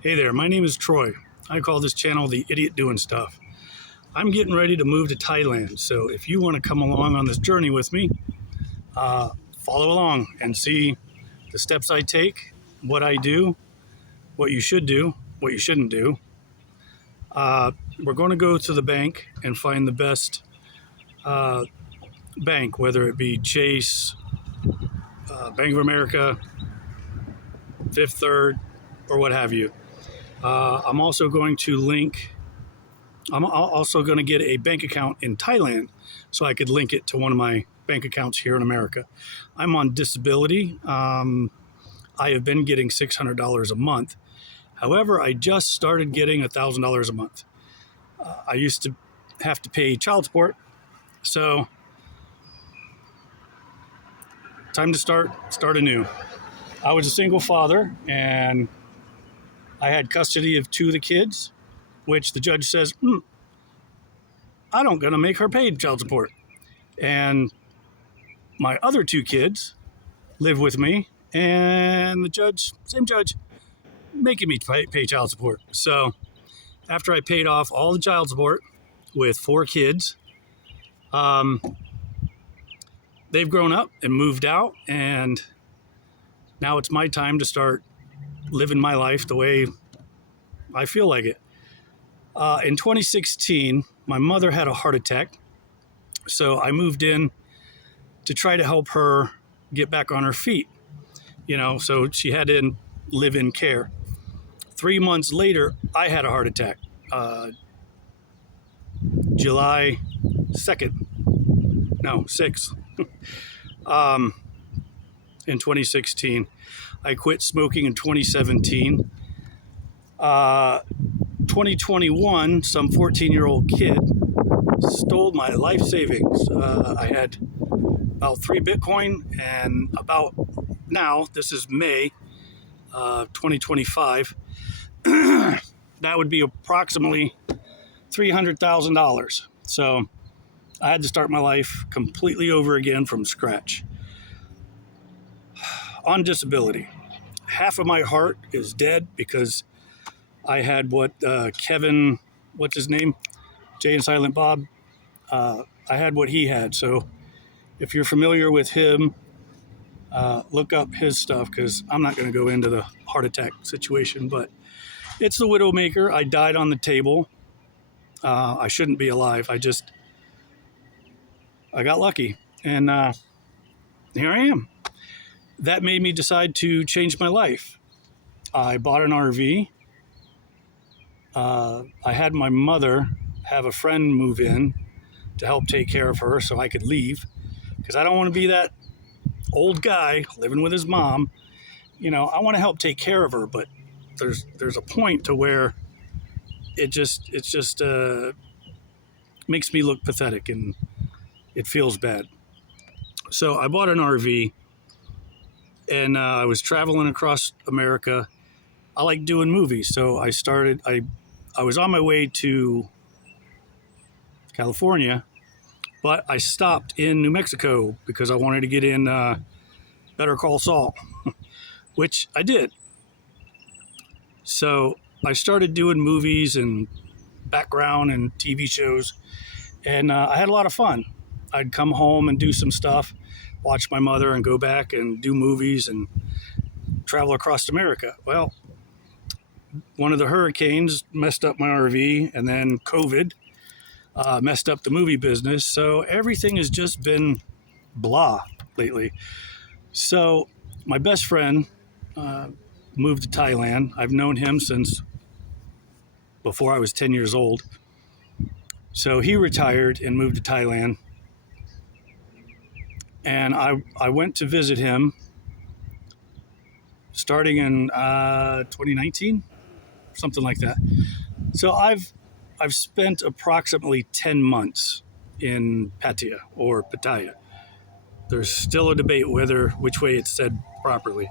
Hey there, my name is Troy. I call this channel The Idiot Doing Stuff. I'm getting ready to move to Thailand, so if you want to come along on this journey with me, follow along and see the steps I take, what I do, what you should do, what you shouldn't do. We're going to go to the bank and find the best bank, whether it be Chase, Bank of America, Fifth Third, or what have you. I'm also going to get a bank account in Thailand so I could link it to one of my bank accounts here in America. I'm on disability. I have been getting $600 a month. However, I just started getting $1,000 a month. I used to have to pay child support, so time to start anew. I was a single father, and I had custody of two of the kids, which the judge says, I don't gonna make her pay child support. And my other two kids live with me, and the same judge, making me pay child support. So after I paid off all the child support with four kids, they've grown up and moved out, and now it's my time to start living my life the way I feel like it. In 2016, my mother had a heart attack, so I moved in to try to help her get back on her feet. So she had to live in care. 3 months later, I had a heart attack. July 2nd, no, 6th, in 2016. I quit smoking in 2017. 2021, some 14-year-old kid stole my life savings. I had about 3 Bitcoin, and about now, this is May 2025, that would be approximately $300,000. So I had to start my life completely over again from scratch. On disability, half of my heart is dead because I had what Kevin, what's his name? Jay and Silent Bob. I had what he had. So if you're familiar with him, look up his stuff, because I'm not going to go into the heart attack situation, but it's the Widowmaker. I died on the table. I shouldn't be alive. I got lucky, and here I am. That made me decide to change my life. I bought an RV. I had my mother have a friend move in to help take care of her so I could leave, because I don't want to be that old guy living with his mom. I want to help take care of her, but there's a point to where it just makes me look pathetic, and it feels bad. So I bought an RV, and I was traveling across America. I like doing movies, so I was on my way to California, but I stopped in New Mexico because I wanted to get in Better Call Saul, which I did. So I started doing movies and background and TV shows, and I had a lot of fun. I'd come home and do some stuff, watch my mother, and go back and do movies and travel across America. Well, one of the hurricanes messed up my RV, and then COVID messed up the movie business. So everything has just been blah lately. So my best friend moved to Thailand. I've known him since before I was 10 years old. So he retired and moved to Thailand. And I went to visit him starting in 2019, something like that. So I've spent approximately 10 months in Pattaya or Pattaya. There's still a debate which way it's said properly.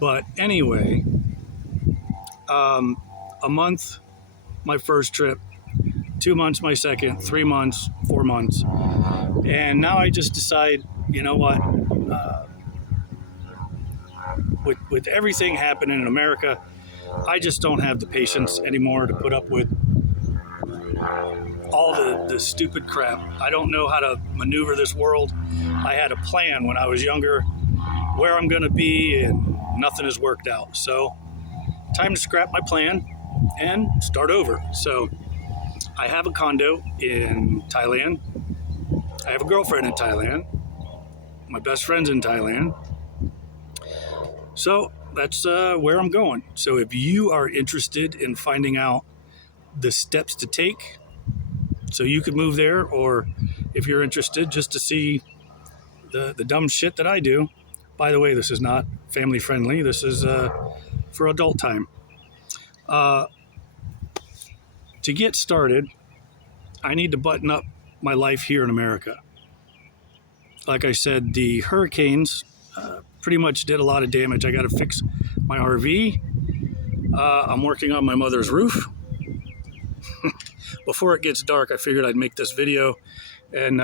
But anyway, a month my first trip, 2 months my second, 3 months, 4 months. And now I just decide, you know what, with everything happening in America, I just don't have the patience anymore to put up with all the stupid crap. I don't know how to maneuver this world. I had a plan when I was younger, where I'm going to be, and nothing has worked out. So time to scrap my plan and start over. So I have a condo in Thailand. I have a girlfriend in Thailand. My best friend's in Thailand. So that's where I'm going. So if you are interested in finding out the steps to take so you could move there, or if you're interested just to see the dumb shit that I do, by the way, this is not family friendly. This is for adult time. To get started, I need to button up my life here in America. Like I said, the hurricanes pretty much did a lot of damage. I got to fix my RV. I'm working on my mother's roof. Before it gets dark, I figured I'd make this video and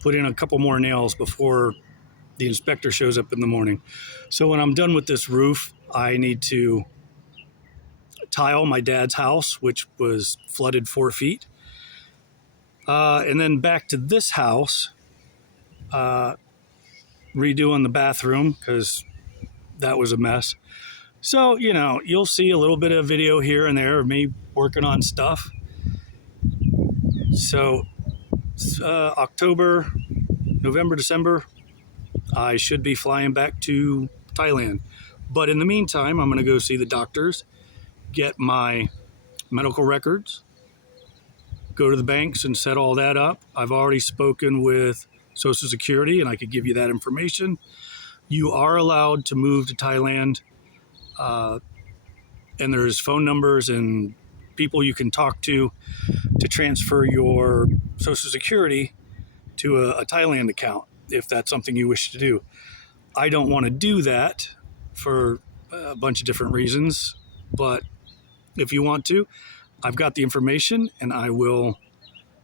put in a couple more nails before the inspector shows up in the morning. So when I'm done with this roof, I need to tile my dad's house, which was flooded 4 feet. And then back to this house, redoing the bathroom because that was a mess. So, you know, you'll see a little bit of video here and there of me working on stuff. So October, November, December, I should be flying back to Thailand. But in the meantime, I'm going to go see the doctors, get my medical records, go to the banks and set all that up. I've already spoken with Social Security, and I could give you that information. You are allowed to move to Thailand, and there's phone numbers and people you can talk to transfer your Social Security to a Thailand account, if that's something you wish to do. I don't want to do that for a bunch of different reasons, but if you want to, I've got the information, and I will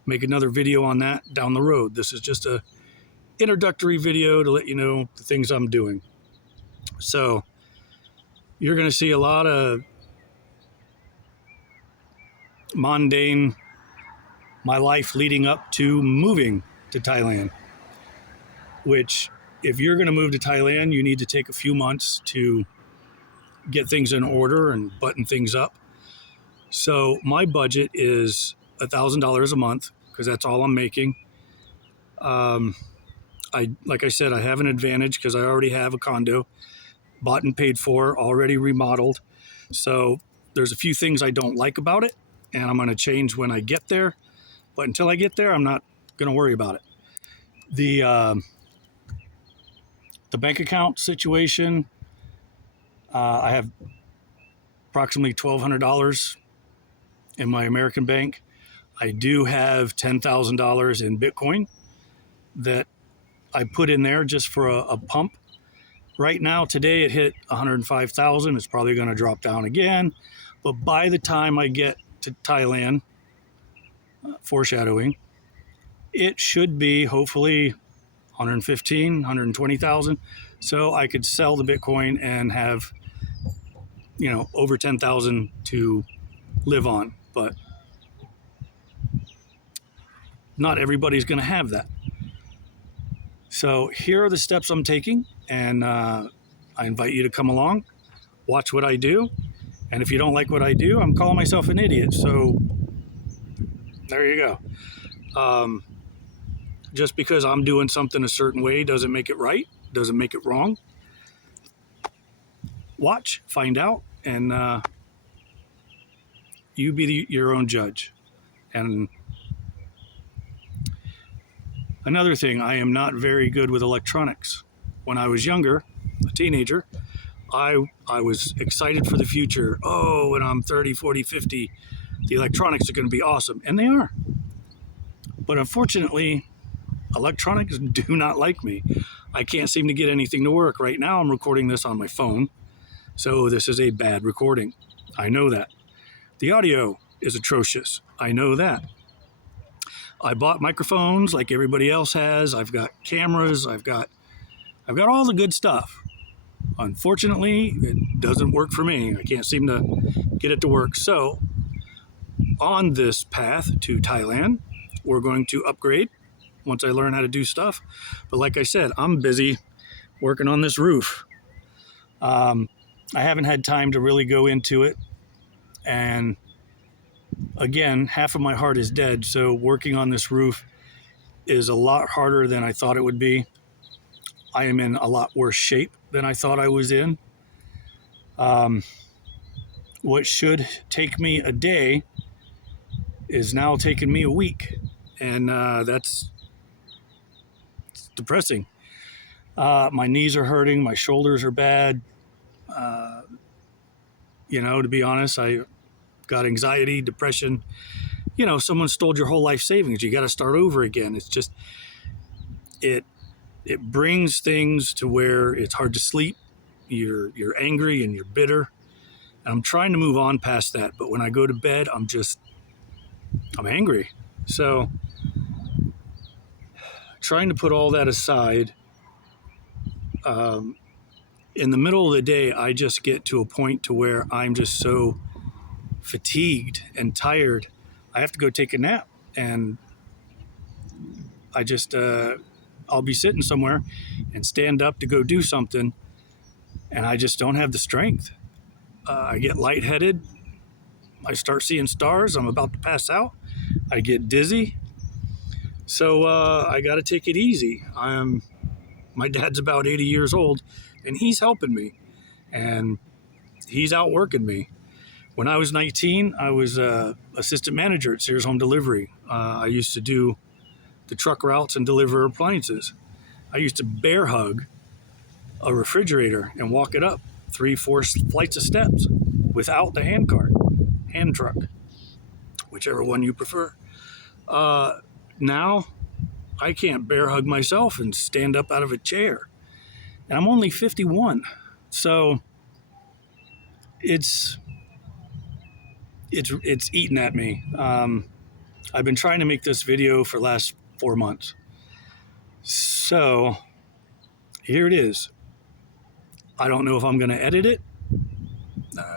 make another video on that down the road. This is just a introductory video to let you know the things I'm doing. So you're going to see a lot of mundane, my life leading up to moving to Thailand, which if you're going to move to Thailand, you need to take a few months to get things in order and button things up. So my budget is $1,000 a month because that's all I'm making. Like I said, I have an advantage because I already have a condo, bought and paid for, already remodeled. So there's a few things I don't like about it, and I'm going to change when I get there. But until I get there, I'm not going to worry about it. The bank account situation, I have approximately $1,200 in my American bank. I do have $10,000 in Bitcoin that I put in there just for a pump. Right now, today it hit 105,000. It's probably going to drop down again. But by the time I get to Thailand, foreshadowing, it should be hopefully 115, 120,000. So I could sell the Bitcoin and have, you know, over 10,000 to live on. But not everybody's going to have that. So here are the steps I'm taking, and I invite you to come along, watch what I do, and if you don't like what I do, I'm calling myself an idiot. So there you go. Just because I'm doing something a certain way doesn't make it right, doesn't make it wrong. Watch, find out, and you be your own judge. And another thing, I am not very good with electronics. When I was younger, a teenager, I was excited for the future. Oh, when I'm 30, 40, 50, the electronics are going to be awesome. And they are. But unfortunately, electronics do not like me. I can't seem to get anything to work. Right now, I'm recording this on my phone. So this is a bad recording. I know that. The audio is atrocious. I know that. I bought microphones like everybody else has. I've got cameras. I've got all the good stuff. Unfortunately, it doesn't work for me. I can't seem to get it to work. So on this path to Thailand, we're going to upgrade once I learn how to do stuff. But like I said, I'm busy working on this roof. I haven't had time to really go into it. And again, half of my heart is dead. So working on this roof is a lot harder than I thought it would be. I am in a lot worse shape than I thought I was in. What should take me a day is now taking me a week. And that's depressing. My knees are hurting. My shoulders are bad. To be honest, I got anxiety, depression. Someone stole your whole life savings. You got to start over again. It's just, it brings things to where it's hard to sleep. You're angry and you're bitter. And I'm trying to move on past that. But when I go to bed, I'm angry. So trying to put all that aside, in the middle of the day, I just get to a point to where I'm just so fatigued and tired. I have to go take a nap, and I just, I'll be sitting somewhere and stand up to go do something, and I just don't have the strength. I get lightheaded. I start seeing stars. I'm about to pass out. I get dizzy. So I got to take it easy. My dad's about 80 years old, and he's helping me, and he's out working me. When I was 19, I was assistant manager at Sears Home Delivery. I used to do the truck routes and deliver appliances. I used to bear hug a refrigerator and walk it up 3-4 flights of steps without the hand truck, whichever one you prefer. Now I can't bear hug myself and stand up out of a chair. And I'm only 51. So it's eating at me. I've been trying to make this video for the last 4 months. So here it is. I don't know if I'm going to edit it.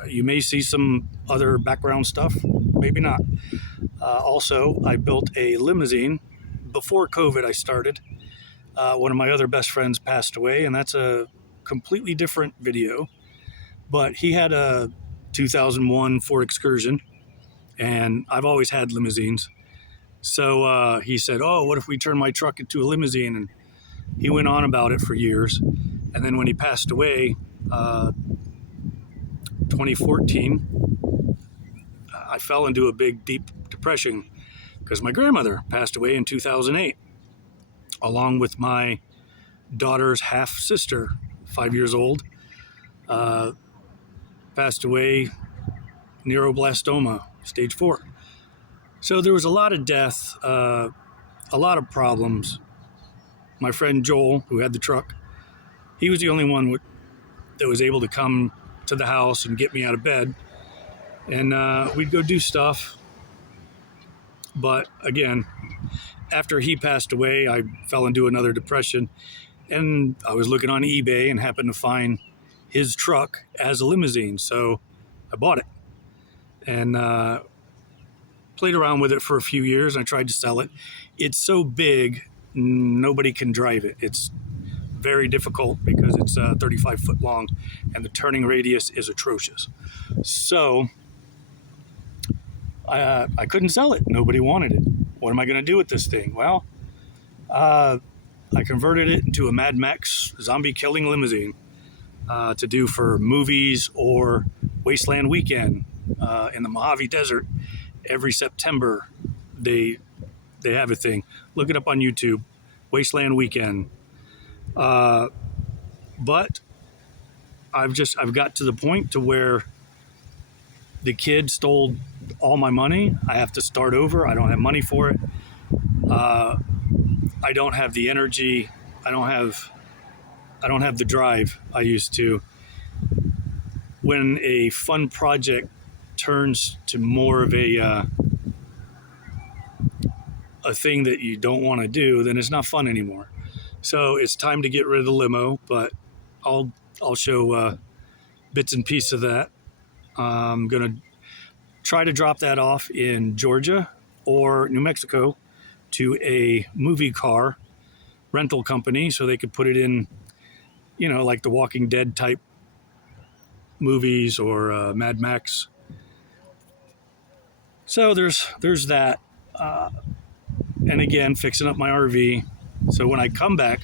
You may see some other background stuff, maybe not. Also, I built a limousine. Before COVID, I started. One of my other best friends passed away, and that's a completely different video. But he had a 2001 Ford Excursion, and I've always had limousines. So he said, "Oh, what if we turn my truck into a limousine?" And he went on about it for years. And then when he passed away, 2014, I fell into a big, deep depression because my grandmother passed away in 2008, along with my daughter's half-sister, 5 years old, passed away, neuroblastoma, stage 4. So there was a lot of death, a lot of problems. My friend Joel, who had the truck, he was the only one that was able to come to the house and get me out of bed. And we'd go do stuff. But again, after he passed away, I fell into another depression. And I was looking on eBay and happened to find his truck as a limousine. So I bought it and played around with it for a few years. I tried to sell it. It's so big, nobody can drive it. It's very difficult because it's 35 foot long and the turning radius is atrocious. So I couldn't sell it. Nobody wanted it. What am I going to do with this thing? Well, I converted it into a Mad Max zombie killing limousine to do for movies or Wasteland Weekend in the Mojave Desert. Every September, they have a thing. Look it up on YouTube, Wasteland Weekend. But I've got to the point to where the kid stole all my money. I have to start over. I don't have money for it. I don't have the energy. I don't have the drive I used to. When a fun project turns to more of a thing that you don't want to do, then it's not fun anymore. So it's time to get rid of the limo, but I'll I'll show bits and pieces of that. I'm going to try to drop that off in Georgia or New Mexico to a movie car rental company so they could put it in, like the Walking Dead type movies or Mad Max. So there's that. And again, fixing up my RV. So when I come back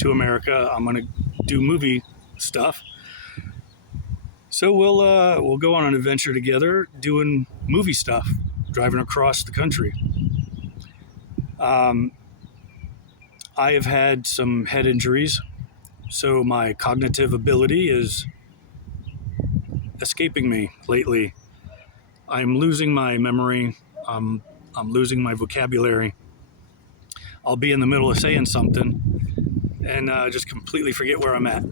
to America, I'm going to do movie stuff. So we'll go on an adventure together doing movie stuff, driving across the country. I have had some head injuries, so my cognitive ability is escaping me lately. I'm losing my memory. I'm losing my vocabulary. I'll be in the middle of saying something and just completely forget where I'm at.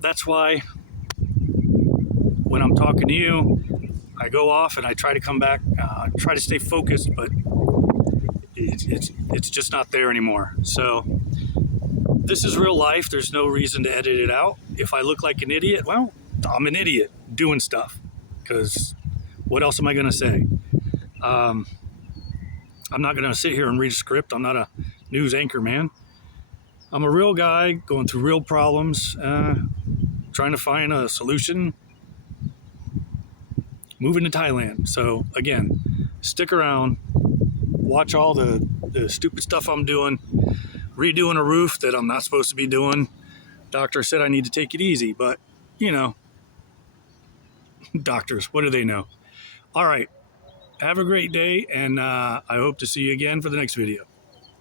That's why when I'm talking to you, I go off and I try to come back, try to stay focused, but it's just not there anymore. So this is real life. There's no reason to edit it out. If I look like an idiot, well, I'm an idiot doing stuff, because what else am I going to say? I'm not going to sit here and read a script. I'm not a news anchor, man. I'm a real guy going through real problems, trying to find a solution, moving to Thailand. So again, stick around, watch all the stupid stuff I'm doing, redoing a roof that I'm not supposed to be doing. Doctor said I need to take it easy, but doctors, what do they know? All right, have a great day, and I hope to see you again for the next video.